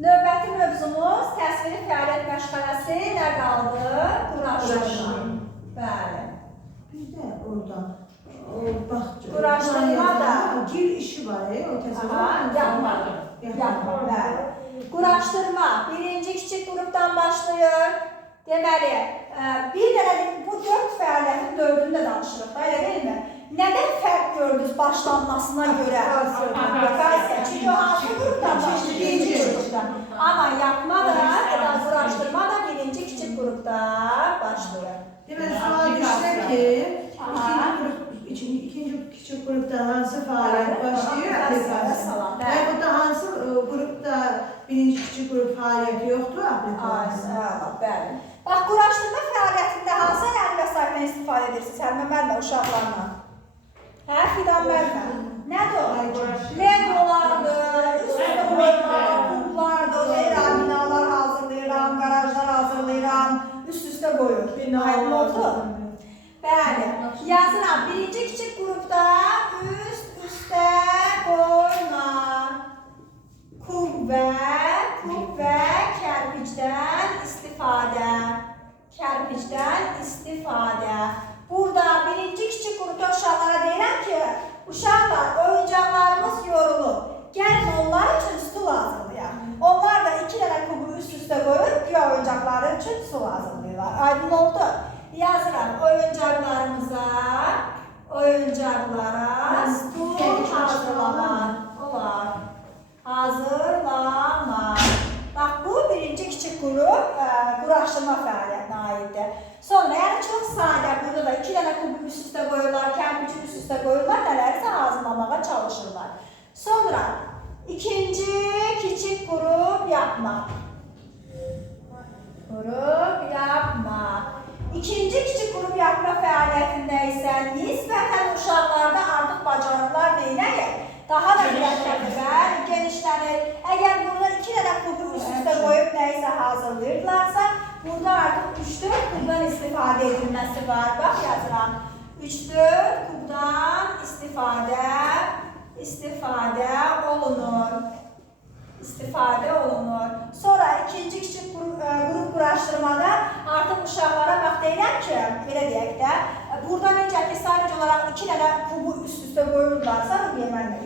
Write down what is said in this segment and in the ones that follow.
Növbəti mövzumuz təsviri fəaliyyət məşğələsi nə qaldı? Quraşdırma. Bəli. Bir də orada bax, quraşdırma da gir işi var, o təsəvvür yapmadı. Bəli. Quraşdırma birinci kiçik qrupdan başlayır. Deməli, bir dənə bu 4 fəaliyyətin 4-ünü də danışırıq da, elə deyilmi? Nədən fərq gördünüz başlanmasına görə? Çünki o hansı qrupdan başlayır? Birinci qrupdan. Amma yapma da, quraşdırma da birinci kiçik qrupda başlayır. Deməli, sual düşsə ki, ikinci kiçik qrupda hansı fəaliyyət başlayır? Və burada hansı qrupda birinci kiçik qrup fəaliyyəti yoxdur? Bəli. Bax, quraşdırma fəaliyyətində hansı əlli vəsaitdən istifadə edirsiniz? Həlmə mənlə, uşaqlarla. Hə, Fidan mənlə. Nədir o? Legolardır, üstündə qoyular, kublardır, binalar hazırlayıram, qarajlar hazırlayıram, üst-üstə qoyur. Aydın oldu? Bəli. Yazıram, birinci kiçik qrupda üst-üstə qoyular. Kub və kərpicdən istifadə. Burada birinci kiçik qrupda uşaqlara deyirəm ki, uşaqlar, oyuncaqlarımız yorulub. Gəlin onlar üçün stul hazırlayaq. Onlar da 2 dənə kubu üst-üstə qoyur, güya oyuncaqları üçün stul hazırlayırlar. Aydın oldu? Yazıram, oyuncaqlara stul hazırlamaq. Olar. Hazırlamaq. Bax, bu birinci kiçik qrup quraşdırma fəaliyyətinə aiddir. Sonra, yəni çox sadə, burada da 2 dənə kubu üst-üstə qoyurlar, kərpici üst-üstə qoyurlar, nələrsə hazırlamağa çalışırlar. Sonra, ikinci kiçik qrup yapmaq. İkinci kiçik qrup yapma fəaliyyətində isə nisbətən uşaqlarda artıq bacarıqlar neynəyir? Daha da mürəkkəblər, genişlənir. Əgər burada 2 dənə kubu üst-üstə qoyub nəyisə hazırlayırlarsa, burada artıq 3-4 kubdan istifadə edilməsi var. Bax, yazıram. 3-4 kubdan istifadə olunur. Sonra ikinci kiçik qrup quraşdırmada artıq uşaqlara bax deyirəm ki, belə deyək də, burada necə ki, sadəcə olaraq 2 dənə kubu üst-üstə qoyurlarsa,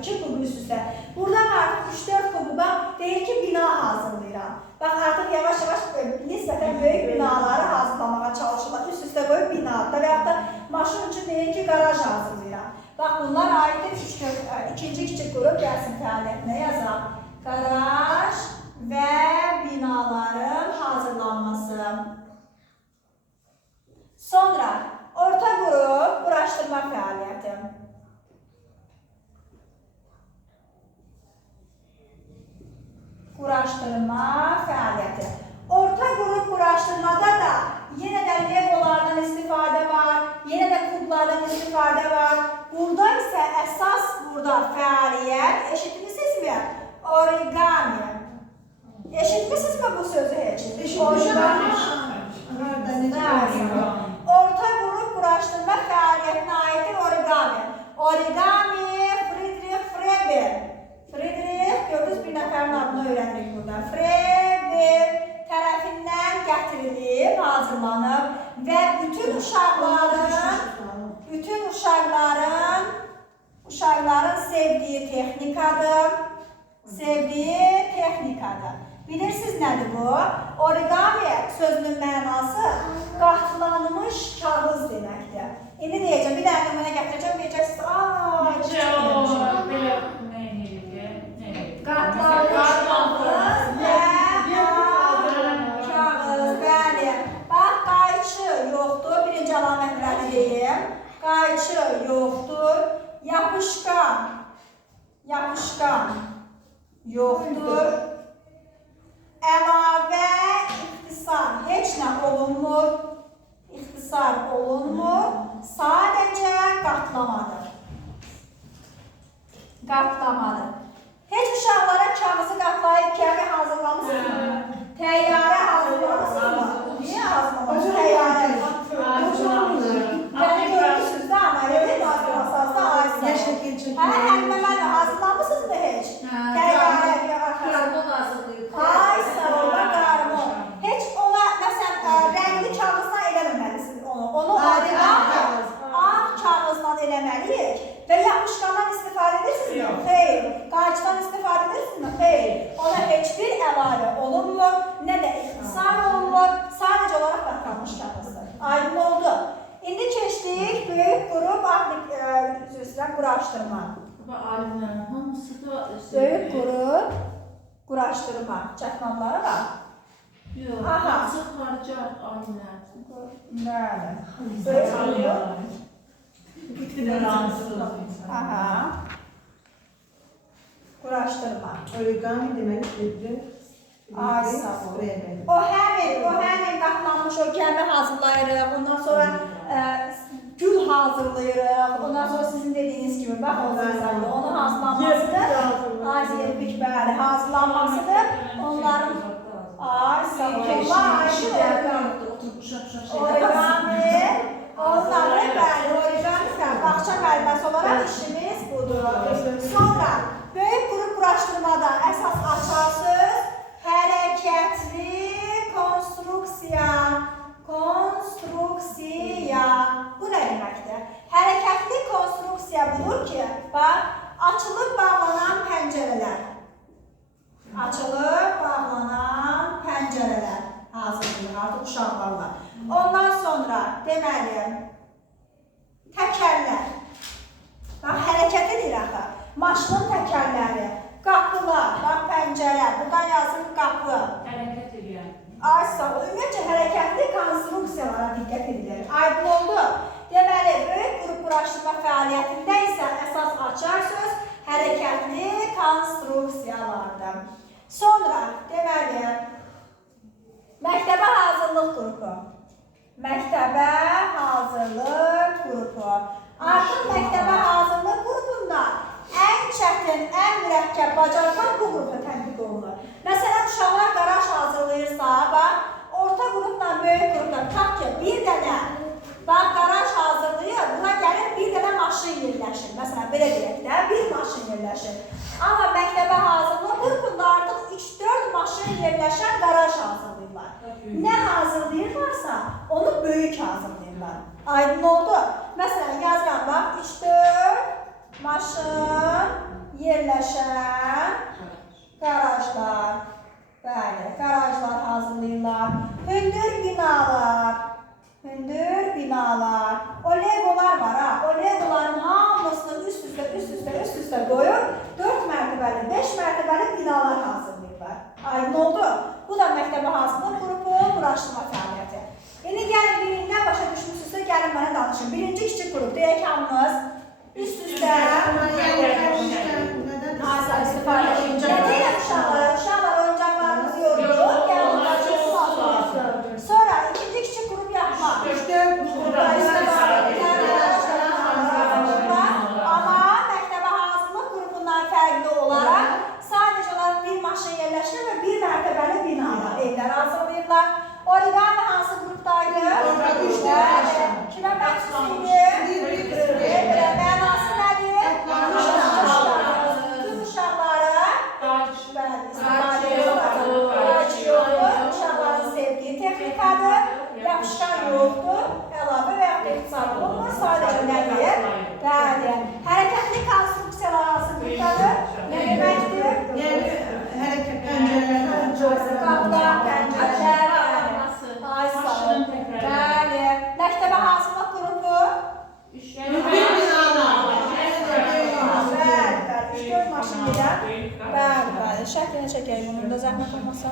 2 kubu üst-üstə. Buradan artıq 3-4 kububa deyir ki, bina hazırlayıram. Bax, artıq yavaş-yavaş nisbətən böyük binaları hazırlamağa çalışırlar. Üst-üstə qoyub binadır və yaxud da maşın üçün deyir ki, qaraj hazırlayıram. Bax, bunlar aiddir ikinci kiçik qrup gəlsin fəaliyyətinə yazaq. Qaraj və binaların hazırlanması. Sonra, orta qrup quraşdırma fəaliyyəti. Orta qrup quraşdırmada da yenə də legolardan istifadə var, yenə də kublardan istifadə var. Burada isə əsas fəaliyyət, eşitmişsinizmi? Origami. Eşitmişsinizmi bu sözü heç? Orta qrup quraşdırma fəaliyyətinə aiddir origami. Origami Friedrich Freber. Gördünüz, bir nəfərin adını öyrənirik burada. Freber tərəfindən gətirilib, hazırlanıb və bütün uşaqların sevdiyi texnikadır. Bilirsiniz nədir bu? Origami sözünün mənası qatlanmış kağız deməkdir. İndi deyəcəm, bir dənə nümunə gətirəcəm, deyəcəksiniz, qatlanmış kağız və kağız, bəli. Bax, qayçı yoxdur, birinci əlamətləri deyim. Qayçı yoxdur, yapışqan yoxdur. Əlavə ixtisar heç nə olunmur. Sadəcə qatlamadır. Heç uşaqlara kağızı qatlayıb kəmi hazırlamışsınız. Təyyarə hazırlamışsınız. Niyə hazırlamışsınız? Təyyarə. Yəni görmüşsünüz də, əməliyyət hazırlasınız da ailəsiniz. Həlmə mənə hazırlamışsınız mı heç? Təyyarə. Karbon hazırlayıb. quraşdırma. Və alimlərin hamısı da Böyük qrup quraşdırma çatmanları var. Yox, Aha. hamısı xarici alimlər. Bəli. Böyük qrup. Aha. Quraşdırma. Origami deməli bir Ay sağ ol. O həmin qatlanmış o gəmi hazırlayırıq. Ondan sonra gül hazırlayırıq. Ondan sonra sizin dediyiniz kimi bax onun hazırlanmasıdır. Ay yelpik bəli hazırlanmasıdır. Onların ay sağ ol. Origami. Onları bəli origami bağça kəlməsi olaraq işimiz budur. Sonra böyük qrup quraşdırmada əsas açarsız hərəkətli konstruksiya. Konstruksiya. Bu nə deməkdir? Hərəkətli konstruksiya budur ki, bax, açılıb bağlanan pəncərələr. Açılıb bağlanan pəncərələr hazırlayır artıq uşaqlarla. Ondan sonra deməli təkərlər. Bax, hərəkət edir axı. Maşının təkərləri, qapılar, bax, pəncərə, buradan yazılır qapı. Hərəkət edən. Ay sağ ol. Ümumiyyətcə, hərəkətli konstruksiyalara diqqət edilir. Aydın oldu. Deməli, böyük qrup quraşdırma fəaliyyətində isə əsas açar söz hərəkətli konstruksiyalardır. Sonra, deməli, məktəbə hazırlıq qrupu. Məktəbə hazırlıq qrupu. Artıq məktəbə hazırlıq qrupunda ən çətin, ən mürəkkəb bacarıqlar bu qrupa tətbiq olunur. Məsələn, uşaqlar qaraj hazırlayırsa, bax, orta qrupla böyük qrupla tutaq ki, bir dənə bax, qaraj hazırlayır, buna gəlir bir dənə maşın yerləşir. Məsələn, belə deyək də, bir maşın yerləşir. Amma məktəbə hazırlıq qrupunda artıq 3-4 maşın yerləşən qaraj hazırlayırlar. Nə hazırlayırlarsa, onu böyük hazırlayırlar. Aydın oldu. Məsələn, yazıram, bax, 3-4 maşın yerləşən qarajlar. Bəli, qarajlar hazırlayırlar. Hündür binalar. Hündür binalar. O legolar var ha. O legoların hamısını üst-üstə qoyub 4 mərtəbəli, 5 mərtəbəli binalar hazırlayırlar. Aydın oldu. Bu da məktəbə hazırlıq qrupu, quraşdırma fəaliyyəti. İndi gəlin birindən başa düşmüsünüzsə, gəlin mənə danışın. Birinci kiçik qrup, deyək hamımız üst-üstə. Azər istifadə edin. Nə deyək uşaqlara? Uşaqlar oyuncaqlarımızı yorulur, gəlin qaçırız satılır. Sonra ikinci kiçik qrup yapmaq. Amma məktəbə hazırlıq qrupundan fərqli olaraq sadəcə olaraq bir maşın yerləşir və bir mərtəbəli binalar, evlər hazırlayırlar. Origami hansı qrupdaydı? Kimə məxsus idi? Mənası nədir? Tüm uşaqları istifadə yoxdur. Uşaqların sevdiyi texnikadır. Yapışqan yoxdur. Əlavə və yaxud ixtisar olunmur. Sadəcə nədir? Bəli. Hərəkətli konstruksiyalar hansı qrupdadır? Nə deməkdir? Yəni, hərəkət pəncərələr, qapılar, pəncərələr. Ay sağ ol. Bəli. Məktəbə hazırlıq qrupu. Bəli, 3-4 maşın gedən. Bəli, şəklinə çəkək bunu da zəhmət olmasa.